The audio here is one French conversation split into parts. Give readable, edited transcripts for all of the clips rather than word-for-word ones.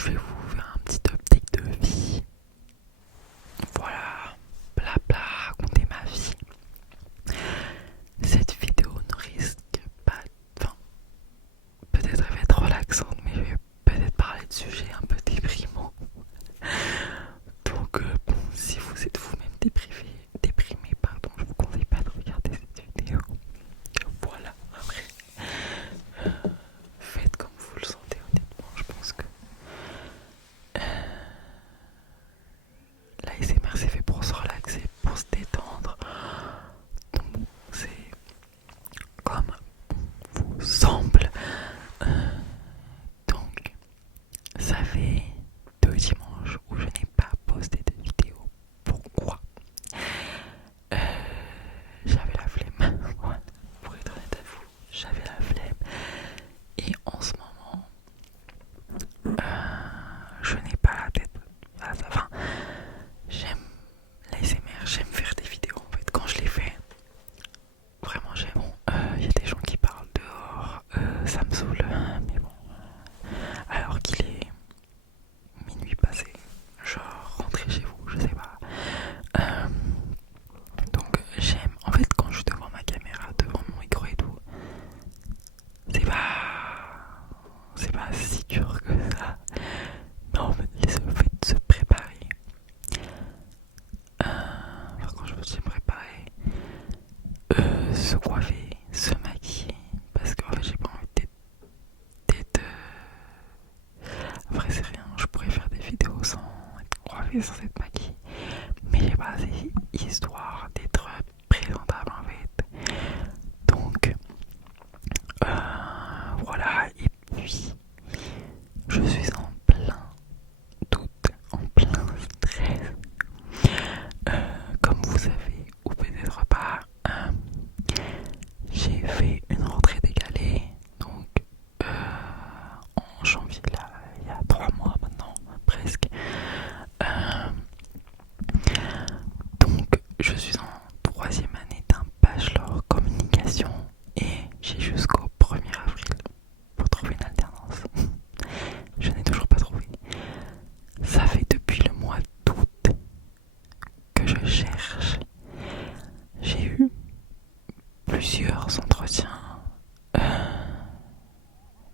je vais vous faire un petit update de vie. Voilà, blabla, raconter ma vie. Cette vidéo ne risque pas, enfin, peut-être elle va être relaxante, mais je vais peut-être parler de sujets un peu déprimants. Donc bon, si vous êtes vous-même déprimé, pardon, je vous conseille pas de regarder cette vidéo. Voilà, après, faites comme vous le sentez honnêtement, je pense que l'ASMR c'est fait pour se relaxer, pour se détendre. Donc c'est comme vous semble. Donc ça fait 2 dimanches où je n'ai pas posté de vidéo. Pourquoi? J'avais la flemme. Voilà. Pour être honnête à vous, j'avais la flemme. Et en ce moment, je n'ai pas la tête à ça. Enfin, j'aime l'ASMR, j'aime faire des vidéos en fait. Quand je les fais, vraiment j'aime. Bon, y a des gens qui parlent dehors, ça me saoule, mais bon. Alors qu'il est minuit passé, genre rentrez chez vous, je sais pas. Donc j'aime, en fait quand je suis devant ma caméra, devant mon micro et tout, c'est pas si dur que ça. Mais en fait le fait de se préparer, enfin quand je veux se préparer, se coiffer, se maquiller, parce qu'en fait j'ai pas envie d'être après c'est rien, je pourrais faire des vidéos sans être coiffée, sans être maquillée, mais j'ai pas assez histoire d'être présentable en fait. Donc voilà, et puis je suis en plein doute, en plein stress. Comme vous savez, ou peut-être pas, j'ai fait une rentrée décalée, donc en janvier, là, il y a 3 mois maintenant, presque. Donc je suis en 3e année d'un bachelor communication et j'ai jusqu'au 1er avril pour trouver une alternance. Je n'ai toujours pas trouvé. Ça fait depuis le mois d'août que je cherche. J'ai eu plusieurs entretiens.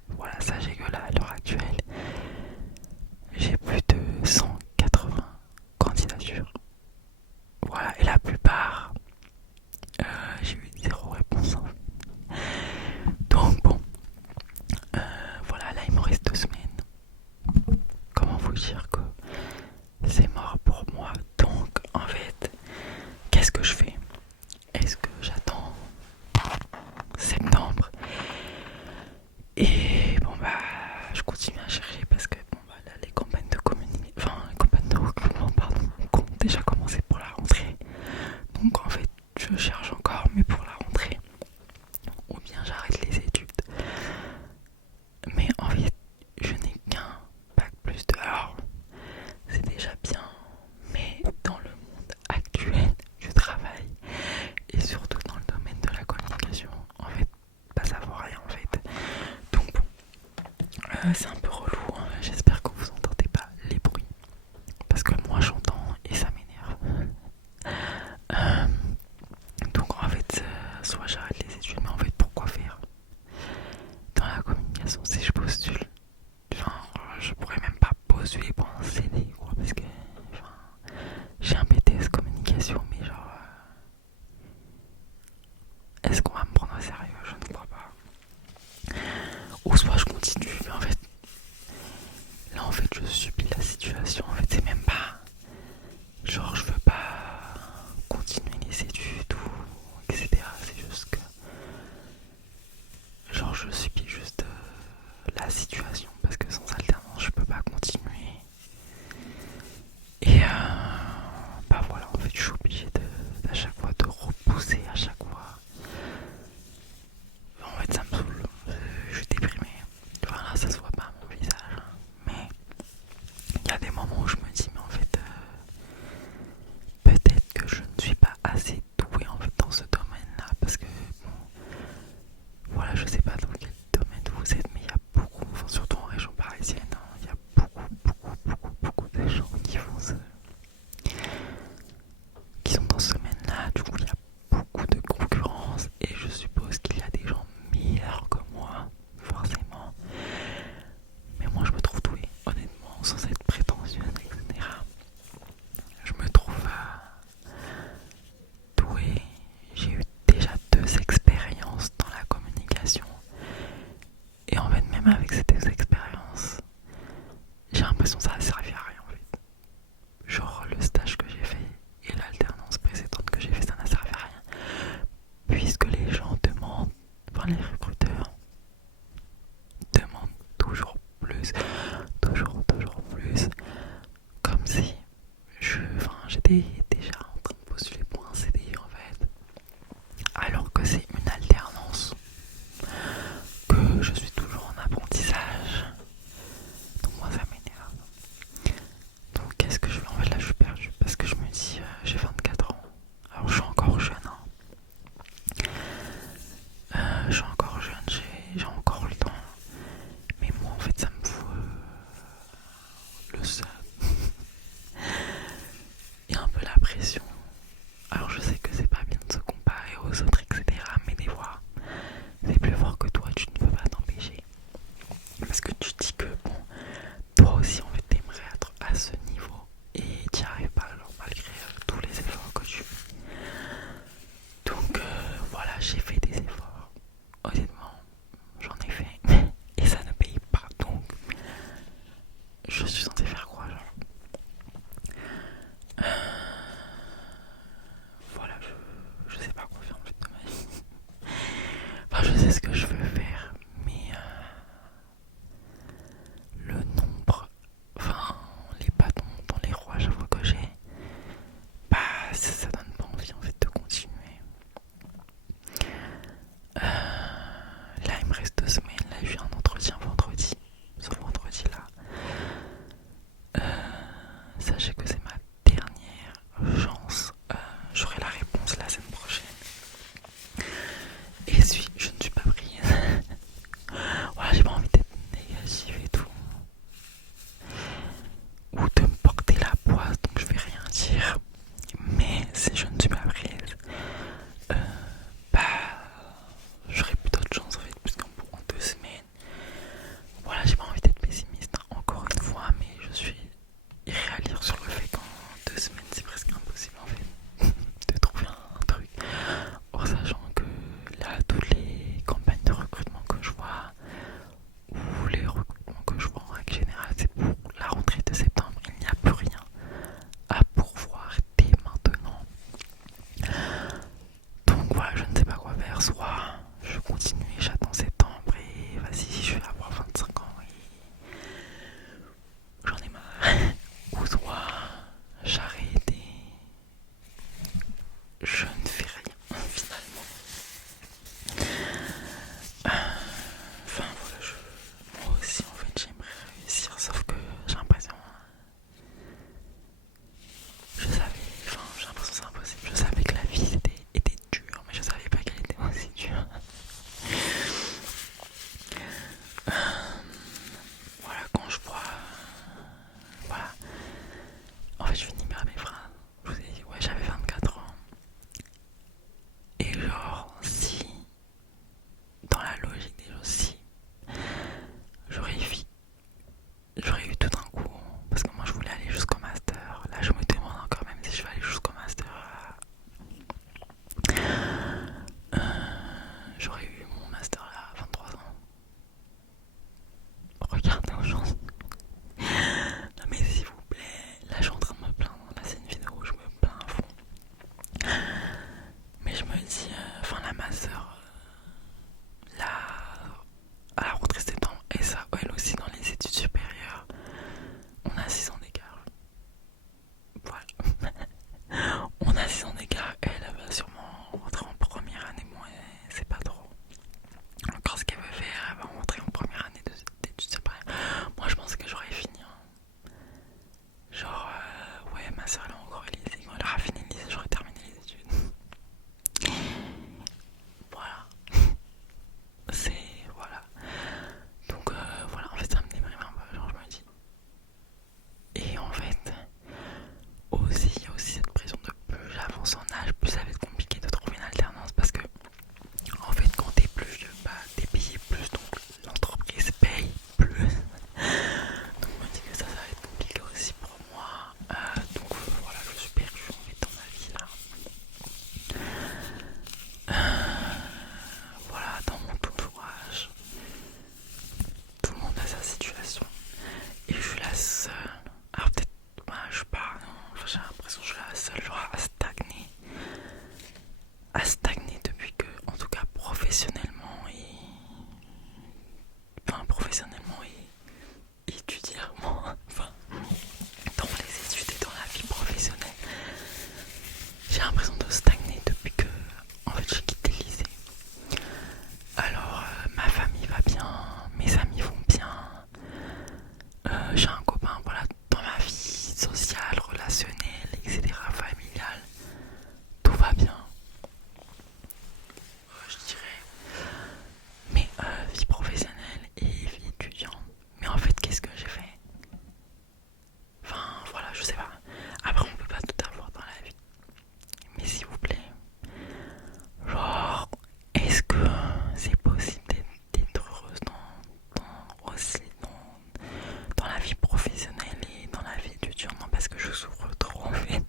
Voilà, sachez que là, à l'heure actuelle, j'ai plus de 180 candidatures. Voilà, et la plupart, j'ai eu 0 réponse. Donc bon, voilà, là il me reste 2 semaines. Comment vous dire que c'est mort pour moi. Donc en fait, qu'est-ce que je fais? Est-ce que j'attends septembre? Et bon bah je continue à chercher parce que bon bah là les campagnes de communication, enfin les campagnes de recrutement pardon, ont déjà commencé pour la rentrée. Donc en fait je cherche encore mais pour la rentrée. Ou bien j'arrête les études. Mais en fait je n'ai qu'un bac plus 2. Alors c'est déjà bien, mais dans le monde actuel du travail et surtout dans le domaine de la communication, en fait pas savoir rien en fait. Donc bon, c'est un peu relou, hein. J'espère que vous entendez pas les bruits parce que moi j'entends et ça m'énerve. Donc en fait soit j'arrête les études, mais en fait pourquoi faire dans la communication si je postule? Enfin je pourrais même pas postuler pour un CD quoi, parce que enfin, j'ai un BTS communication mais genre est-ce qu'on va me prendre au sérieux? Je ne crois pas. Ou soit je continue, mais en fait là en fait je subis la situation. En fait c'est même pas genre je veux pas continuer les études ou etc. C'est juste que genre je subis juste la situation parce que sans alternance je peux pas continuer. Et bah voilà, en fait je suis obligé à chaque fois de repousser à chaque fois. En fait ça me saoule, je suis déprimé. Enfin là ça se voit pas à mon visage, mais il y a des moments où je me l'impression que ça a servi à rien en fait. Genre le stage que j'ai fait et l'alternance précédente que j'ai fait, ça n'a servi à rien. Puisque les gens demandent, enfin les recruteurs demandent toujours plus, toujours plus. Comme si j'étais déjà en train de postuler pour un CDI en fait. Alors que c'est une alternance, que je suis toujours en apprentissage. Donc moi ça m'énerve. Donc qu'est-ce que je fais en fait là, je suis perdu parce que je me dis j'ai 24 ans. Alors je suis encore jeune hein. Je suis encore jeune, j'ai encore le temps. Mais moi en fait ça me fout le seum. Il y a un peu la pression. Alors je sais que c'est pas bien de se comparer aux autres etc. Mais des fois c'est plus fort que toi, tu ne peux pas t'empêcher. Parce que tu te dis que bon, toi aussi en fait t'aimerais être à ce niveau et t'y arrives pas alors malgré tous les efforts que tu fais. Donc voilà, j'ai fait des efforts. Honnêtement, j'en ai fait et ça ne paye pas. Donc je suis censée faire quoi? J'ai un copain, voilà, dans ma vie sociale, relationnelle, etc., familiale, tout va bien, je dirais. Mais vie professionnelle et vie étudiante. Mais en fait, qu'est-ce que j'ai fait? Enfin, voilà, je sais pas. Après, on peut pas tout avoir dans la vie. Mais s'il vous plaît, genre, est-ce que c'est possible d'être heureuse aussi dans la vie professionnelle et dans la vie étudiante? Non, parce que je souffre trop en fait.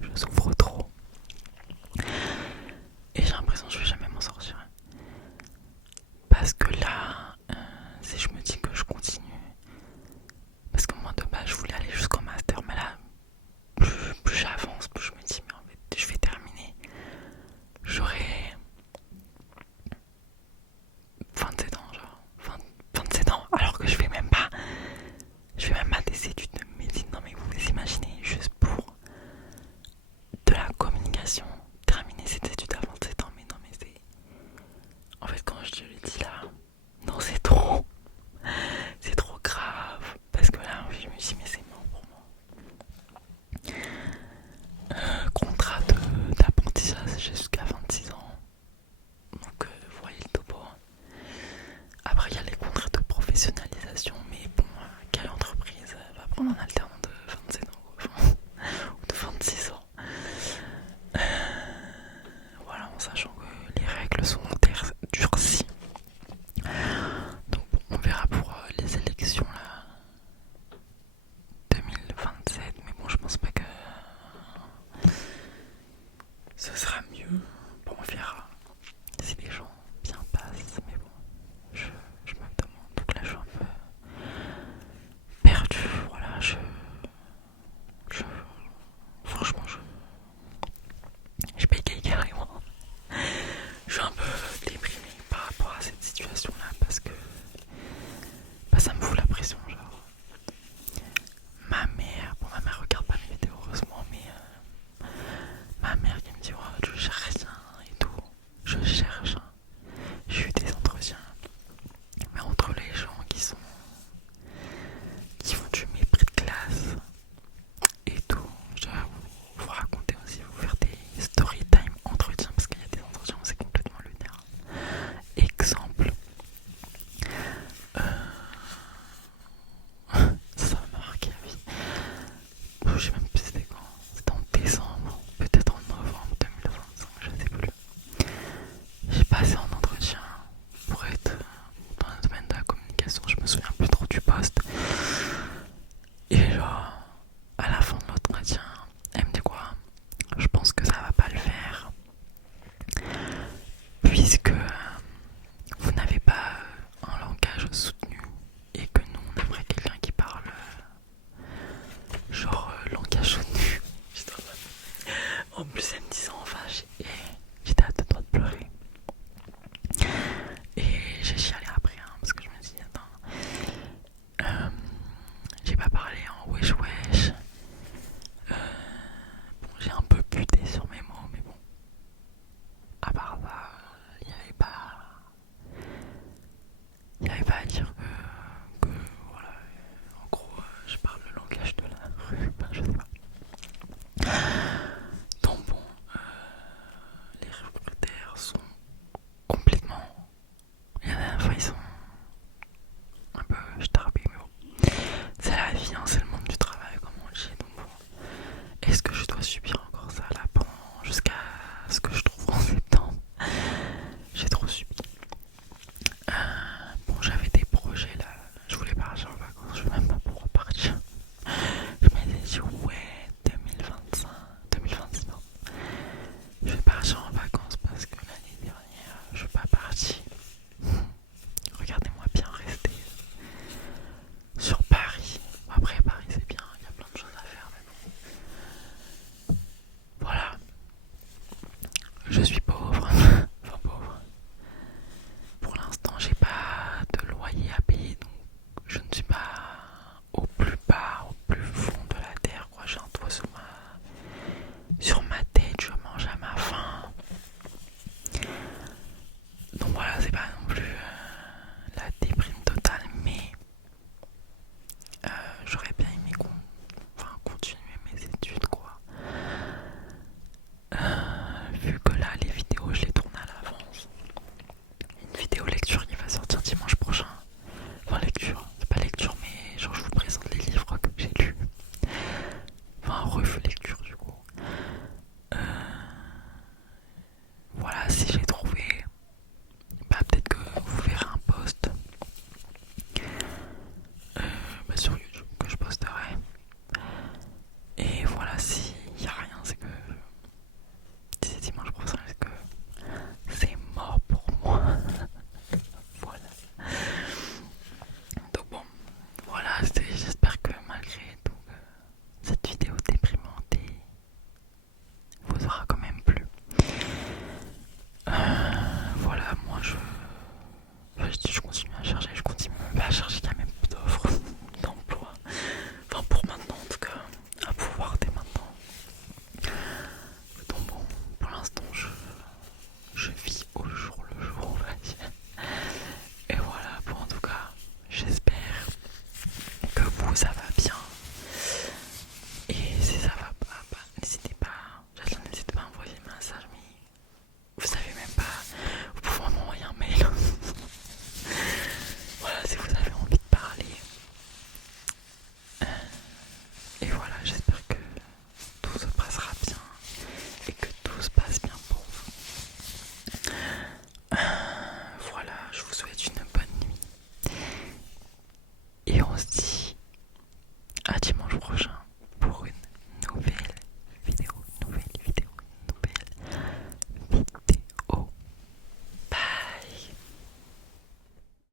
Je souffre trop. Et j'ai l'impression que je vais jamais m'en sortir. Parce que là, si je me dis que je continue, parce que moi de base je voulais aller jusqu'au master, mais là, plus j'avance, plus je me dis, mais en fait, je vais terminer. J'aurai 27 ans, genre 27 ans, alors que je fais même pas des études de médecine. Non mais vous vous imaginez, juste pour de la communication, terminer cette étude à 27 ans, mais non mais c'est... En fait quand je te le dis là, non c'est trop grave, parce que là je me dis mais c'est mort pour moi. Contrat d'apprentissage jusqu'à 26 ans, donc vous voyez le topo. Après il y a les contrats de professionnalisation, mais bon, quelle entreprise va prendre un alternant de 27 ans ou de 26 ans? Voilà, en sachant que les règles sont durcies. Donc bon, on verra pour les élections là 2027, mais bon je pense pas que ce sera mieux. Bon, on verra si les gens bien passent, mais bon, je me demande. Donc là je suis un peu perdu, voilà, franchement je bégaye carrément. Je suis un peu déprimé par rapport à cette situation là parce que bah, ça me fout la pression, genre. Ma mère regarde pas mes vidéos heureusement, mais ma mère qui me dit oh, tu cherches rien et tout. Je cherche, j'ai eu des entretiens, mais entre les gens qui font du mépris de classe et tout, je dois vous raconter aussi, vous faire des story time entretiens parce qu'il y a des entretiens où c'est complètement lunaire. Exemple, ça m'a marqué la vie. Je sais même plus c'était quand, c'était en décembre, peut-être en novembre 2025, je sais plus. J'ai passé un entretien pour être dans le domaine de la communication, je me souviens plus trop du poste. Et genre, à la fin de l'entretien, elle me dit quoi? Je pense que ça va pas le faire, puisque vous n'avez pas un langage soutenu et que nous on aimerait quelqu'un qui parle genre langage soutenu. En plus elle me disait en vache et j'étais à deux doigts de pleurer. Et j'ai chialé après parce que je me dis attends, j'ai pas parlé en wesh wesh. Bon, j'ai un peu buté sur mes mots, mais bon, à part ça, il n'y avait pas à dire que voilà, en gros, je parle le langage de la rue, ben, je sais pas. Donc bon, les recruteurs sont complètement... Il y en a une fois, ils sont un peu starbés, mais bon. C'est la vie, hein, c'est le monde du travail, comme on dit. j'aurais bien aimé continuer mes études quoi. Vu que là les vidéos je les tourne à l'avance. Une vidéo lecture qui va sortir dimanche prochain. Enfin lecture, c'est pas lecture mais genre je vous présente les livres que j'ai lus. Enfin revue lecture du coup. Voilà, si j'ai trouvé, bah peut-être que vous verrez un post sur YouTube que je posterai. Et voilà, s'il n'y a rien, c'est que si c'est dimanche prochain, c'est que c'est mort pour moi. Voilà. Donc bon, voilà, j'espère que malgré tout, cette vidéo déprimante vous aura quand même plu. Voilà, moi je continue à chercher, je continue à chercher quand même d'offres d'emploi. Enfin pour maintenant en tout cas, à pouvoir dès maintenant. Donc bon, pour l'instant je vis au jour le jour on va dire. Et voilà, bon en tout cas, j'espère que vous ça va bien. Et si ça va pas, bah, n'hésitez pas à envoyer un message, mais vous savez même pas, vous pouvez m'envoyer un mail. Voilà, si vous avez envie de parler. Et voilà, j'espère que tout se passera bien et que tout se passe bien pour vous. Voilà, je vous souhaite une bonne nuit. Et on se dit à dimanche prochain.